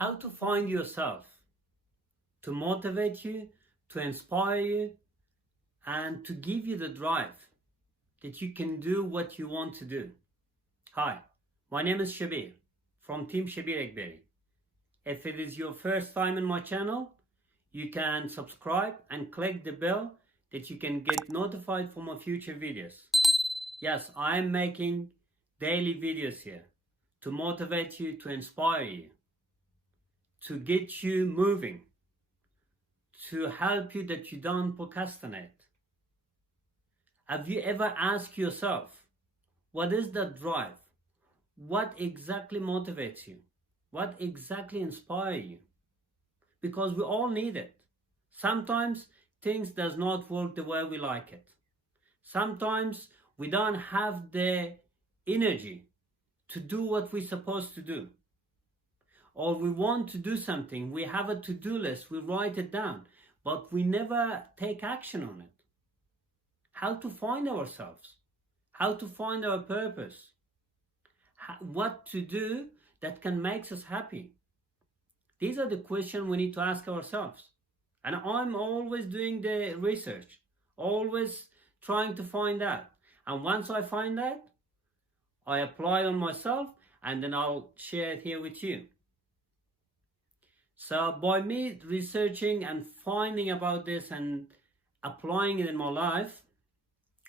how to find yourself, to motivate you, to inspire you, and to give you the drive that you can do what you want to do. Hi, my name is Shabir from Team Shabir Akbari. If it is your first time in my channel, you can subscribe and click the bell that you can get notified for my future videos. Yes, I am making daily videos here to motivate you, to inspire you, to get you moving, to help you that you don't procrastinate. Have you ever asked yourself, what is the drive? What exactly motivates you? What exactly inspires you? Because we all need it. Sometimes things does not work the way we like it. Sometimes we don't have the energy to do what we're supposed to do. Or we want to do something, we have a to-do list, we write it down, but we never take action on it. How to find ourselves, how to find our purpose, what to do that can make us happy. These are the questions we need to ask ourselves. And I'm always doing the research, always trying to find out. And once I find that, I apply on myself and then I'll share it here with you. So by me researching and finding about this and applying it in my life,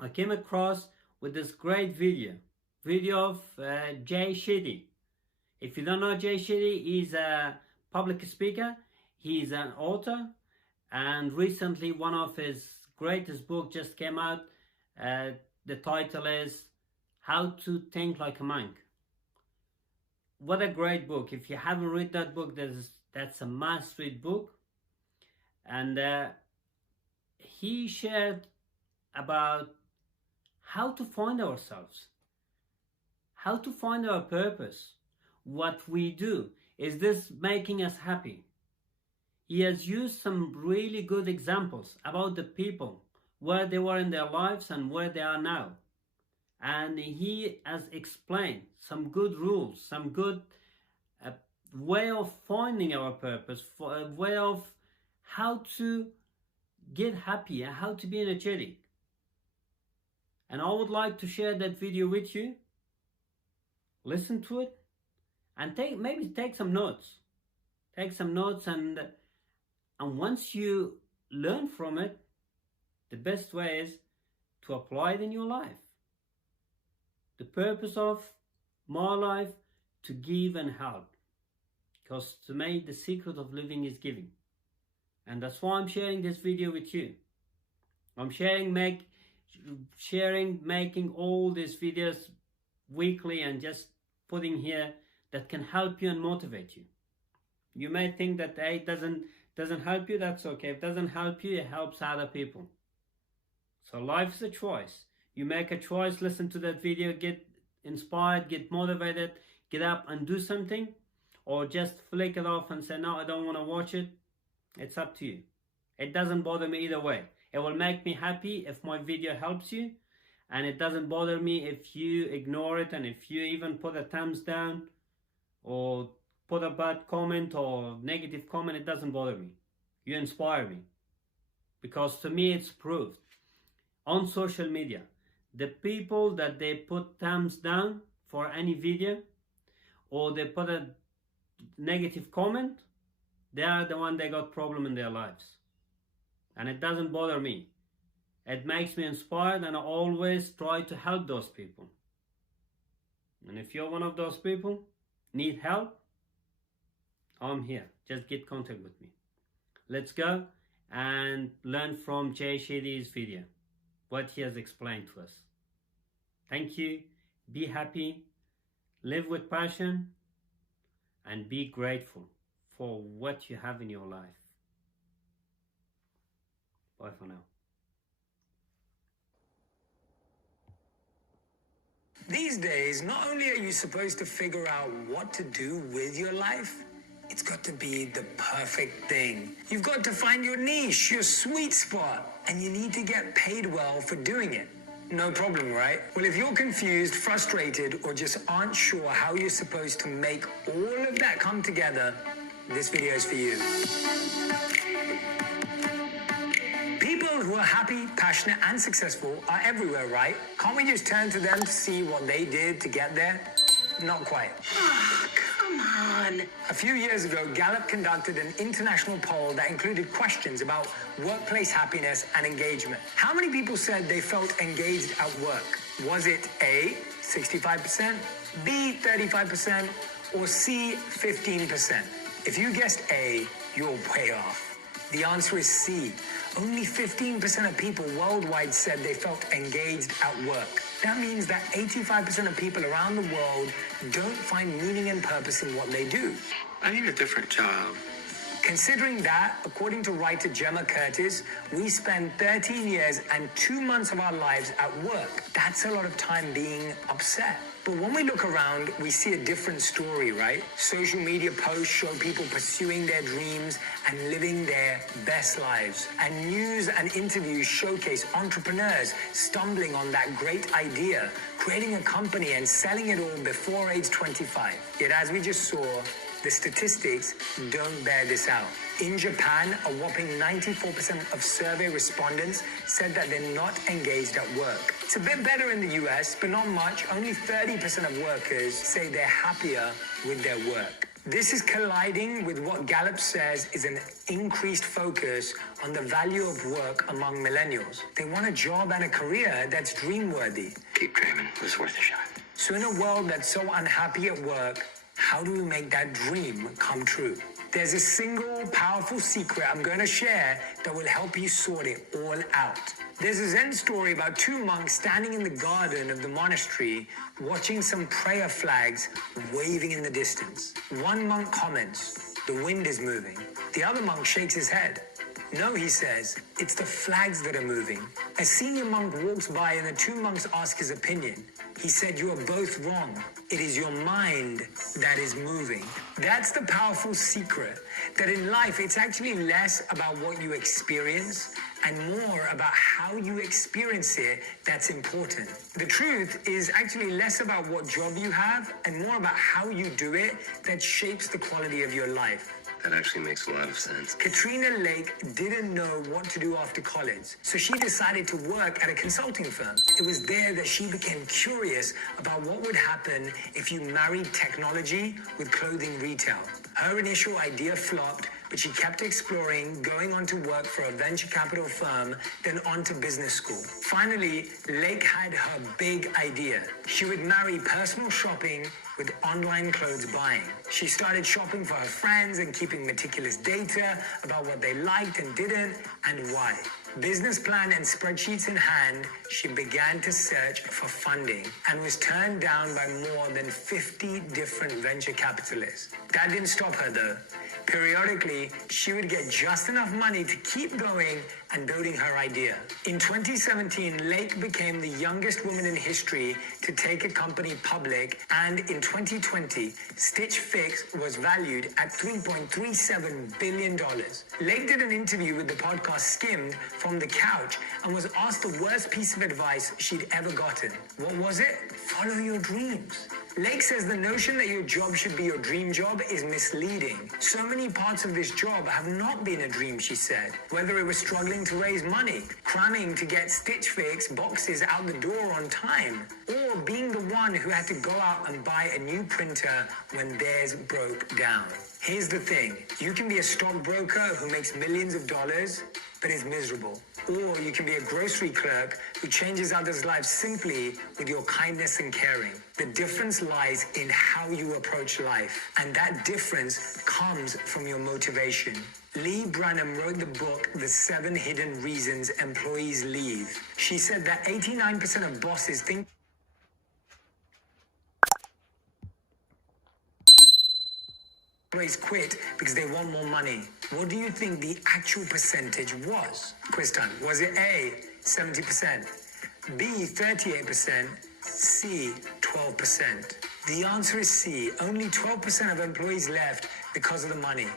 I came across with this great video of Jay Shetty. If you don't know Jay Shetty, he's a public speaker, he's an author, and recently one of his greatest books just came out. The title is How to Think Like a Monk. What a great book. If you haven't read that book, that's a must-read book. And he shared about how to find ourselves, how to find our purpose, what we do. Is this making us happy? He has used some really good examples about the people, where they were in their lives and where they are now. And he has explained some good rules, some good way of finding our purpose, for a way of how to get happy and how to be energetic. And I would like to share that video with you. Listen to it and maybe take some notes. Take some notes, and once you learn from it, the best way is to apply it in your life. The purpose of my life, to give and help. Because to me, the secret of living is giving. And that's why I'm sharing this video with you. I'm making all these videos weekly and just putting here that can help you and motivate you. You may think that it doesn't help you, that's okay. If it doesn't help you, it helps other people. So life is a choice. You make a choice, listen to that video, get inspired, get motivated, get up and do something, or just flick it off and say, no, I don't want to watch it. It's up to you. It doesn't bother me either way. It will make me happy if my video helps you, and it doesn't bother me if you ignore it, and if you even put a thumbs down or put a bad comment or negative comment. It doesn't bother me. You inspire me, because to me it's proved on social media, the people that they put thumbs down for any video or they put a negative comment, they are the one that got problem in their lives. And it doesn't bother me. It makes me inspired, and I always try to help those people. And if you're one of those people, need help, I'm here. Just get contact with me. Let's go and learn from Jay Shetty's video, what he has explained to us. Thank you. Be happy, live with passion, and be grateful for what you have in your life. Bye for now. These days, not only are you supposed to figure out what to do with your life, it's got to be the perfect thing. You've got to find your niche, your sweet spot, and you need to get paid well for doing it. No problem, right? Well, if you're confused, frustrated, or just aren't sure how you're supposed to make all of that come together, this video is for you. People who are happy, passionate, and successful are everywhere, right? Can't we just turn to them to see what they did to get there? Not quite. Oh, come on. A few years ago, Gallup conducted an international poll that included questions about workplace happiness and engagement. How many people said they felt engaged at work? Was it A, 65%, B, 35%, or C, 15%? If you guessed A, you're way off. The answer is C. Only 15% of people worldwide said they felt engaged at work. That means that 85% of people around the world don't find meaning and purpose in what they do. I need a different job. Considering that, according to writer Gemma Curtis, we spend 13 years and 2 months of our lives at work. That's a lot of time being upset. But when we look around, we see a different story, right? Social media posts show people pursuing their dreams and living their best lives. And news and interviews showcase entrepreneurs stumbling on that great idea, creating a company and selling it all before age 25. Yet as we just saw, the statistics don't bear this out. In Japan, a whopping 94% of survey respondents said that they're not engaged at work. It's a bit better in the US, but not much. Only 30% of workers say they're happier with their work. This is colliding with what Gallup says is an increased focus on the value of work among millennials. They want a job and a career that's dream-worthy. Keep dreaming. It's worth a shot. So in a world that's so unhappy at work, how do we make that dream come true? There's a single powerful secret I'm going to share that will help you sort it all out. There's a Zen story about 2 monks standing in the garden of the monastery watching some prayer flags waving in the distance. One monk comments, "The wind is moving." The other monk shakes his head. "No," he says, "it's the flags that are moving." A senior monk walks by and the 2 monks ask his opinion. He said, "You are both wrong. It is your mind that is moving." That's the powerful secret, that in life it's actually less about what you experience and more about how you experience it that's important. The truth is actually less about what job you have and more about how you do it that shapes the quality of your life. That actually makes a lot of sense. Katrina Lake didn't know what to do after college, so she decided to work at a consulting firm. It was there that she became curious about what would happen if you married technology with clothing retail. Her initial idea flopped, but she kept exploring, going on to work for a venture capital firm, then on to business school. Finally, Lake had her big idea. She would marry personal shopping with online clothes buying. She started shopping for her friends and keeping meticulous data about what they liked and didn't and why. Business plan and spreadsheets in hand, she began to search for funding and was turned down by more than 50 different venture capitalists. That didn't stop her though. Periodically, she would get just enough money to keep going and building her idea. In 2017, Lake became the youngest woman in history to take a company public, and in 2020, Stitch Fix was valued at $3.37 billion. Lake did an interview with the podcast Skimmed from the couch and was asked the worst piece of advice she'd ever gotten. What was it? Follow your dreams. Lake says the notion that your job should be your dream job is misleading. So many parts of this job have not been a dream, she said. Whether it was struggling to raise money, cramming to get Stitch Fix boxes out the door on time, or being the one who had to go out and buy a new printer when theirs broke down. Here's the thing. You can be a stockbroker who makes millions of dollars, but is miserable. Or you can be a grocery clerk who changes others' lives simply with your kindness and caring. The difference lies in how you approach life, and that difference comes from your motivation. Lee Branham wrote the book, The 7 Hidden Reasons Employees Leave. She said that 89% of bosses think employees quit because they want more money. What do you think the actual percentage was? Quiz time. Was it A, 70%, B, 38%, C, 12%? The answer is C. Only 12% of employees left because of the money.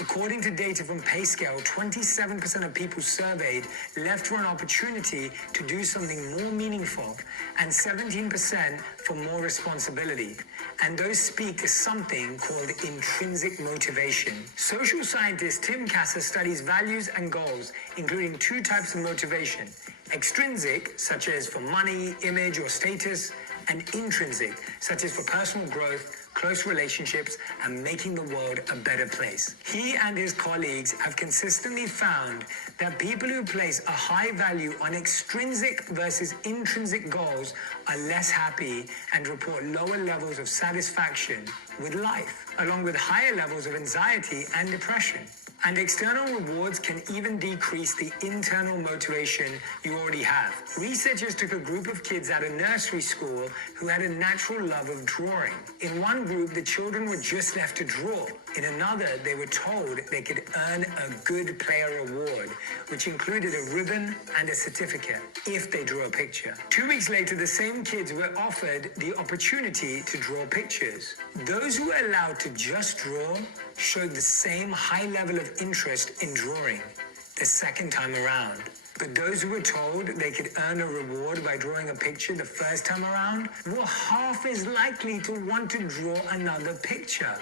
According to data from PayScale, 27% of people surveyed left for an opportunity to do something more meaningful and 17% for more responsibility. And those speak to something called intrinsic motivation. Social scientist Tim Kasser studies values and goals, including two types of motivation: extrinsic, such as for money, image, or status, and intrinsic, such as for personal growth, close relationships, and making the world a better place. He and his colleagues have consistently found that people who place a high value on extrinsic versus intrinsic goals are less happy and report lower levels of satisfaction with life, along with higher levels of anxiety and depression. And external rewards can even decrease the internal motivation you already have. Researchers took a group of kids at a nursery school who had a natural love of drawing. In one group, the children were just left to draw. In another, they were told they could earn a good player award, which included a ribbon and a certificate if they drew a picture. 2 weeks later, the same kids were offered the opportunity to draw pictures. Those who were allowed to just draw showed the same high level of interest in drawing the second time around. But those who were told they could earn a reward by drawing a picture the first time around were half as likely to want to draw another picture.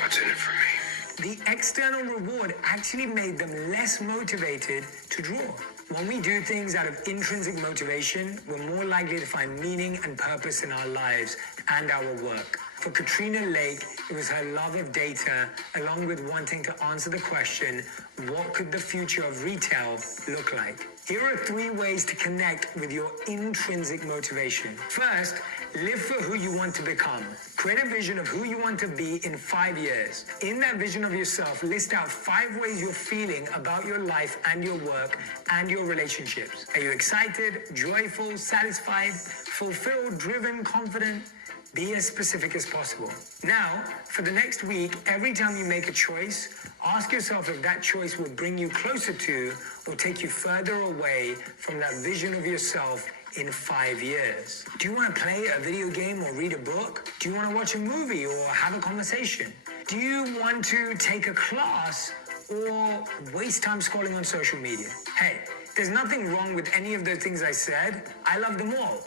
What's in it for me? The external reward actually made them less motivated to draw. When we do things out of intrinsic motivation, we're more likely to find meaning and purpose in our lives and our work. For Katrina Lake, it was her love of data, along with wanting to answer the question, what could the future of retail look like? Here are 3 ways to connect with your intrinsic motivation. First, live for who you want to become. Create a vision of who you want to be in 5 years. In that vision of yourself, list out 5 ways you're feeling about your life and your work and your relationships. Are you excited, joyful, satisfied, fulfilled, driven, confident? Be as specific as possible. Now, for the next week, every time you make a choice, ask yourself if that choice will bring you closer to or take you further away from that vision of yourself in 5 years. Do you want to play a video game or read a book? Do you want to watch a movie or have a conversation? Do you want to take a class or waste time scrolling on social media? Hey, there's nothing wrong with any of the things I said. I love them all.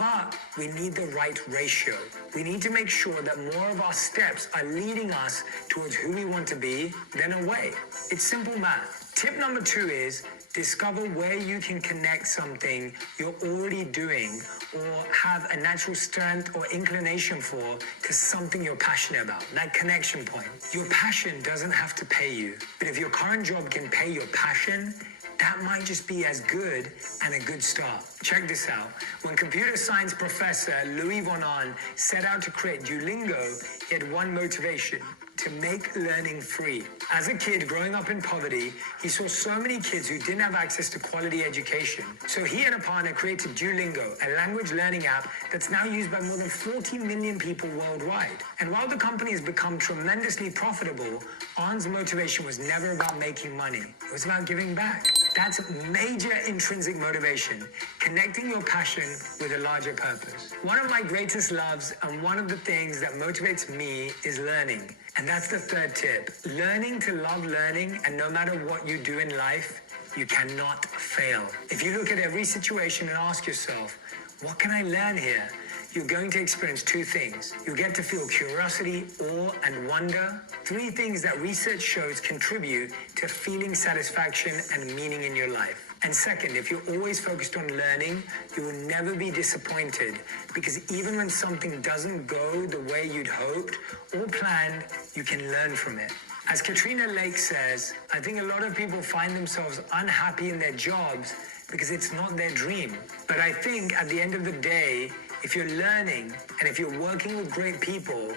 But we need the right ratio. We need to make sure that more of our steps are leading us towards who we want to be than away. It's simple math. Tip number 2 is discover where you can connect something you're already doing or have a natural strength or inclination for to something you're passionate about, that connection point. Your passion doesn't have to pay you, but if your current job can pay your passion, that might just be as good and a good start. Check this out. When computer science professor Louis Von Ahn set out to create Duolingo, he had one motivation: to make learning free. As a kid growing up in poverty, he saw so many kids who didn't have access to quality education. So he and a partner created Duolingo, a language learning app that's now used by more than 40 million people worldwide. And while the company has become tremendously profitable, Ahn's motivation was never about making money. It was about giving back. That's major intrinsic motivation, connecting your passion with a larger purpose. One of my greatest loves and one of the things that motivates me is learning. And that's the 3rd tip. Learning to love learning, and no matter what you do in life, you cannot fail. If you look at every situation and ask yourself, what can I learn here? You're going to experience 2 things. You'll get to feel curiosity, awe, and wonder. 3 things that research shows contribute to feeling satisfaction and meaning in your life. And second, if you're always focused on learning, you will never be disappointed, because even when something doesn't go the way you'd hoped or planned, you can learn from it. As Katrina Lake says, I think a lot of people find themselves unhappy in their jobs because it's not their dream. But I think at the end of the day, if you're learning and if you're working with great people,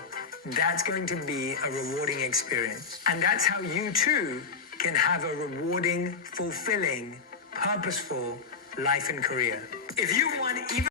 that's going to be a rewarding experience. And that's how you too can have a rewarding, fulfilling, purposeful life and career. If you want even